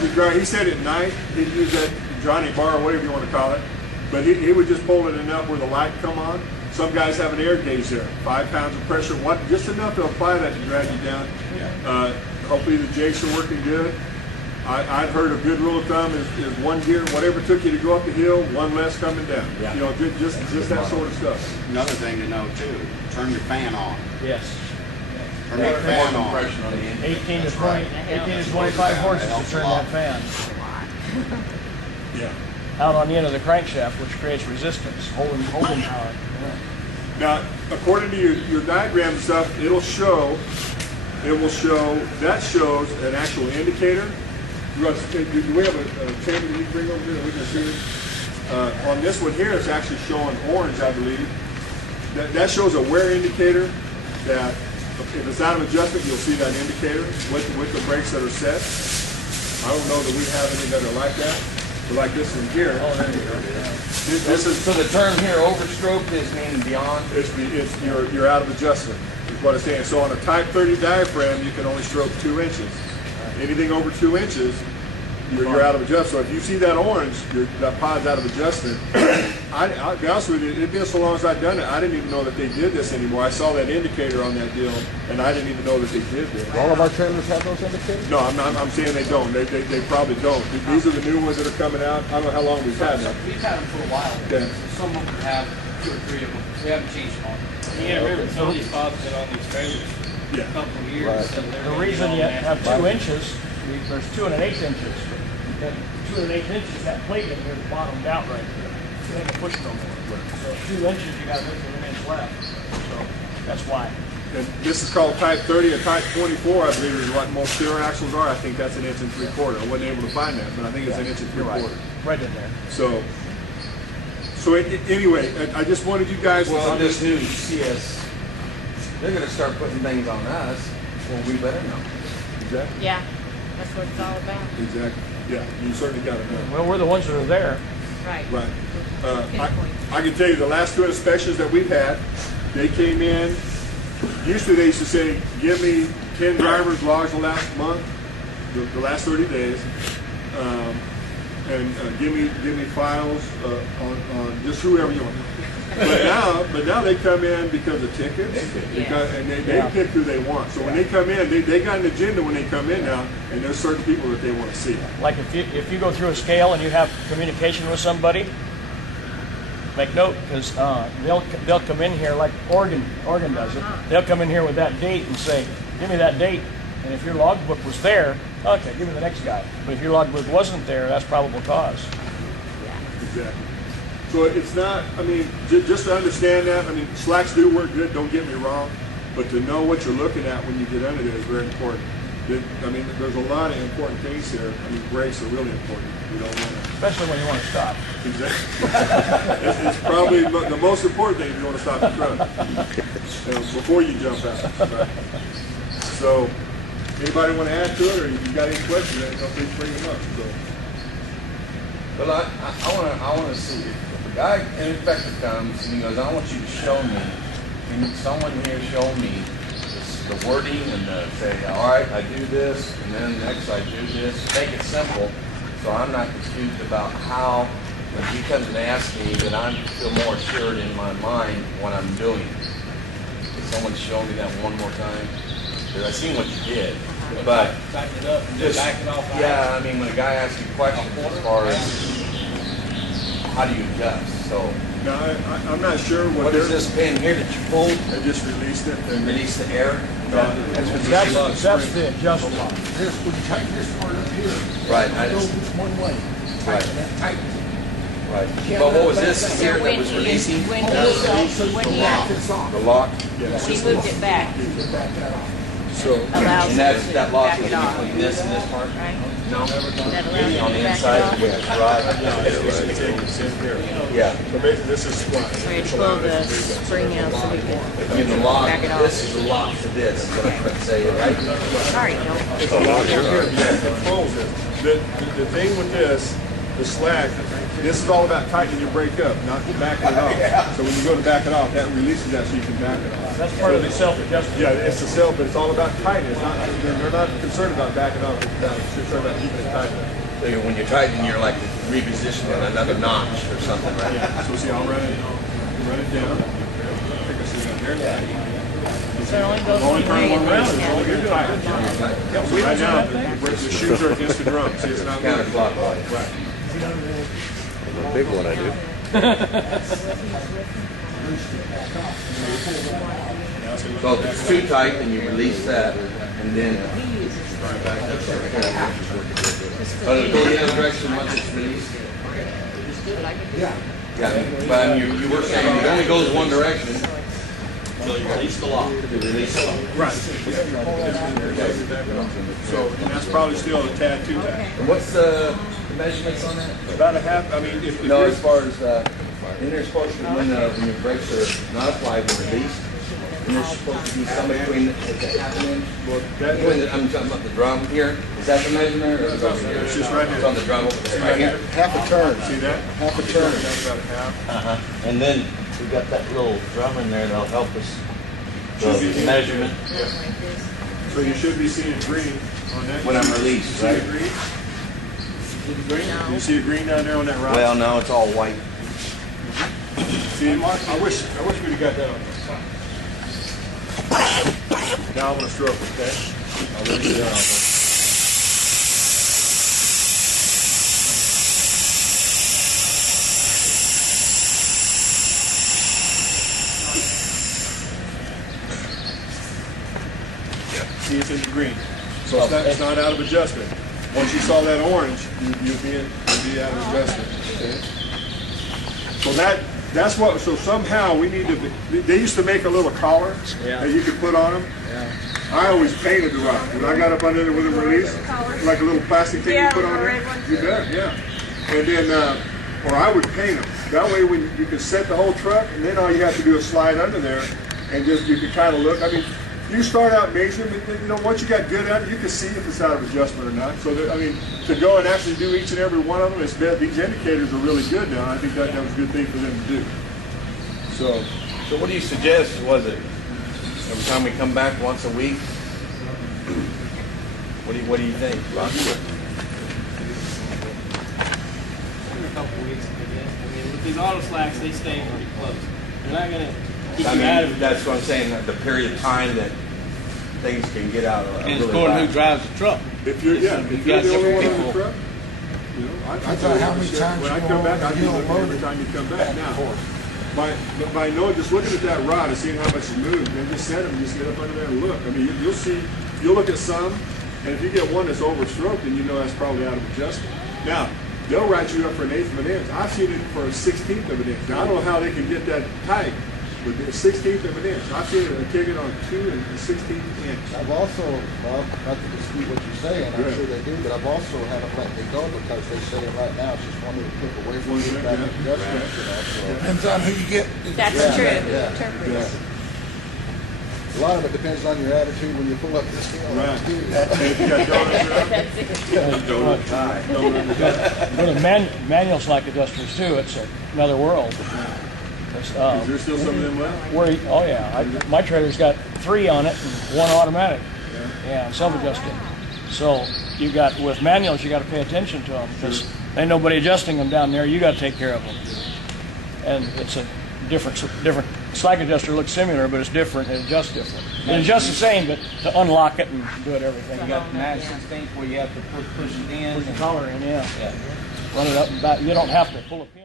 was a grind. He said at night he'd use that Johnny bar or whatever you want to call it, but he would just pull it enough where the light come on. Some guys have an air gauge there, 5 pounds of pressure, just enough to apply that to drag you down. Hopefully the jakes are working good. I've heard a good rule of thumb is one gear, whatever took you to go up the hill, one less coming down. Yeah. You know, just that sort of stuff. Another thing to know too, turn your fan on. Yes. Turn your fan on. 18 to 20, 18 to 25 horses to turn that fan. Yeah. Out on the end of the crankshaft, which creates resistance, holding power. Now, according to your diagram and stuff, it will show, that shows an actual indicator. Do we have a table that you can bring over here that we can see? On this one here, it's actually showing orange, I believe. That shows a wear indicator that if it's out of adjustment, you'll see that indicator with the brakes that are set. I don't know that we have any that are like that, but like this one here. Oh, there you go. This is, So the term here, overstroke, is meaning beyond? you're out of adjustment, is what it's saying. So on a Type 30 diaphragm, you can only stroke 2 inches. Anything over 2 inches, you're out of adjustment. So if you see that orange, that pod's out of adjustment. I'll be honest with you, it's been so long as I've done it, I didn't even know that they did this anymore. I saw that indicator on that deal, and I didn't even know that they did this. All of our trailers have those indicators? No, I'm saying they don't. They probably don't. These are the new ones that are coming out. I don't know how long we've had them. We've had them for a while. Yeah. Some of them have 2 or 3 of them. We haven't changed them all. Yeah, remember some of these fobs been on these trailers Yeah. a couple of years. Right. So they're The gonna be reason all you nasty. have 2 inches, there's 2 1/8 inches. That 2 1/8 inches, that plate in here is bottomed out right there. You ain't gonna push no more. So 2 inches, you got less than 1 inch left. So that's why. And this is called Type 30. A Type 24, I believe, is what most steer axles are. I think that's 1 3/4. I wasn't able to find that, but I think it's 1 3/4. Right in there. So anyway, I just wanted you guys to Well, this understand. new CS, they're gonna start putting things on us, well, we better know. Exactly. Yeah, that's what it's all about. Exactly. Yeah, you certainly got to know. Well, we're the ones that are there. Right. Right. Pinpoint. I can tell you the last 2 inspections that we've had, they came in. Usually they used to say, give me 10 drivers logs the last month, the last 30 days, and give me files on just whoever you want. But now they come in because of tickets, and they pick who they want. So when they come in, they got an agenda when they come in now, and there's certain people that they want to see. Like if you go through a scale and you have communication with somebody, make note, because they'll come in here like Oregon does it. They'll come in here with that date and say, give me that date. And if your logbook was there, okay, give me the next guy. But if your logbook wasn't there, that's probable cause. Exactly. So it's not, I mean, just to understand that, I mean, slacks do work good, don't get me wrong, but to know what you're looking at when you get under there is very important. I mean, there's a lot of important things here. I mean, brakes are really important. You don't want to. Especially when you want to stop. Exactly. it's probably the most important thing if you want to stop the truck before you jump out. Right? So, anybody want to add to it, or you got any questions? Please bring them up. So. Well, I want to see if a guy, an inspector comes and he goes, I want you to show me, can someone here show me the wording and say, all right, I do this, and then next I do this. Make it simple, so I'm not confused about how, when he comes and asks me, that I feel more assured in my mind what I'm doing. Can someone show me that one more time? Because I seen what you did, but Back it up and just, back it off. yeah, I mean, when a guy asks you questions as far as how do you adjust, so. Now, I'm not sure What is this pin here that you pulled? I just released it. And Release the air? That's the adjustment. This, when you tighten this part up here, Right, it I goes just, one way. Right. Tighten that right. But what was this here that was releasing? When It's on. The lock? he moved it back, Just back that off. so, allows And him to that lock back is it off, between this and this part? right? No? That allows him On to the back inside? it off. Right. Yeah. so basically, this is squat. So we had to pull the spring out so we I mean, the can lock, back it off. this is the lock to this, is what I'm trying to say, right? Sorry, no. It's a lock here. Yeah, it controls it. The thing with this the slack, this is all about tightening your brake up, not backing it off. So when you go to back it off, that releases that so you can back it off. That's part of the self-adjustment. Yeah, it's the self, but it's all about tightening. It's not, they're not concerned about backing off. They're concerned about keeping it tight. So when you're tightening, you're like repositioning another notch or something, right? Yeah, so see, I'll run it down. I think I see that there. So it only goes Only one turn way one and way, round so it's only good now. tight. Yeah, so right now, the shoes are against the drum. See, it's not moving. Counterclockwise. Right. A big one I do. So if it's too tight, then you release that, and then. But it'll go the other direction once it's released. Yeah, but you were saying it only goes one direction. Until you release the lock. You release the lock. Right. So, and that's probably still a tad too tight. And what's the measurements on that? About a half, I mean, if No, you're, as far as, and there's supposed to be, when your brakes are not applied but released, and there's supposed to be somewhere between, is it half an inch? well, that, I'm talking about the drum here. Is that the measurement or is it over here? It's just right here. It's on the drum over there, right here. Half a turn. see that? Half a turn. That's about a half. And then we got that little drum in there that'll help us. Should be- The measurement. So you should be seeing green on that. When I'm released, See right? the green? Do you see a green down there on that rod? Well, no, it's all white. See, I wish we'd have got that on. Now I'm gonna stroke it, okay? I'll release it out. See, it's in the green. So it's not out of adjustment. Once you saw that orange, you'd be out of adjustment. Okay? So that's what. So somehow we need to. They used to make a little collar that you could put on them. I always painted the rod. When I got up under there with them released, like a little plastic thing you put on there. You bet, yeah. And then, or I would paint them. That way, when you can set the whole truck, and then all you have to do is slide under there, and just you can kind of look. I mean, you start out measuring, but you know, once you got good at it, you can see if it's out of adjustment or not. So, I mean, to go and actually do each and every one of them, these indicators are really good now. I think that was a good thing for them to do. So what do you suggest? Was it every time we come back once a week? What do you think, Rob? In a couple of weeks, I guess. I mean, with these auto slacks, they stay pretty close. They're not gonna keep I you out mean, of it. that's what I'm saying. The period of time that things can get out of And it's really according to bad. who drives the truck. If you're, yeah, if You you're got the only one different on the people. truck, you know, I That's tell you how what, many shit, times when I you come go back, I over do the look hill every time you come back. Now, by knowing, just looking at that rod and seeing how much it moved, then just set them, just get up under there and look. I mean, you'll look at some, and if you get one that's overstroked, then you know that's probably out of adjustment. Now, they'll write you up for an eighth of an inch. I've seen it for a 16th of an inch. Now, I don't know how they can get that tight, but a 16th of an inch. I've seen it kicking on 2 and a 16th inch. I've also, Bob, not to dispute what you're saying, I'm Yeah. sure they do, but I've also had them let me go because they say right now it's just one little clip away from One getting clip, back yeah. in adjustment, you know, so. Depends on who you get. That's Yeah, true. yeah, Interpreters. A lot of it depends on your attitude when you pull up the scale. Right. too. And if you got donuts around, That's it. donut tie. Donut. Go to manual slack adjusters too. It's another world. It's, Is there still some of them left? oh yeah, my trailer's got 3 on it and 1 automatic. Yeah, self-adjusting. So you got with manuals, you got to pay attention to them because ain't nobody adjusting them down there. You got to take care of them. And it's a different slack adjuster looks similar, but it's different. It adjusts different. It adjusts the same, but to unlock it and do it everything. You got the match instinct where you have to push it in. Put the collar in, yeah. Yeah. Run it up and back. You don't have to pull a pin.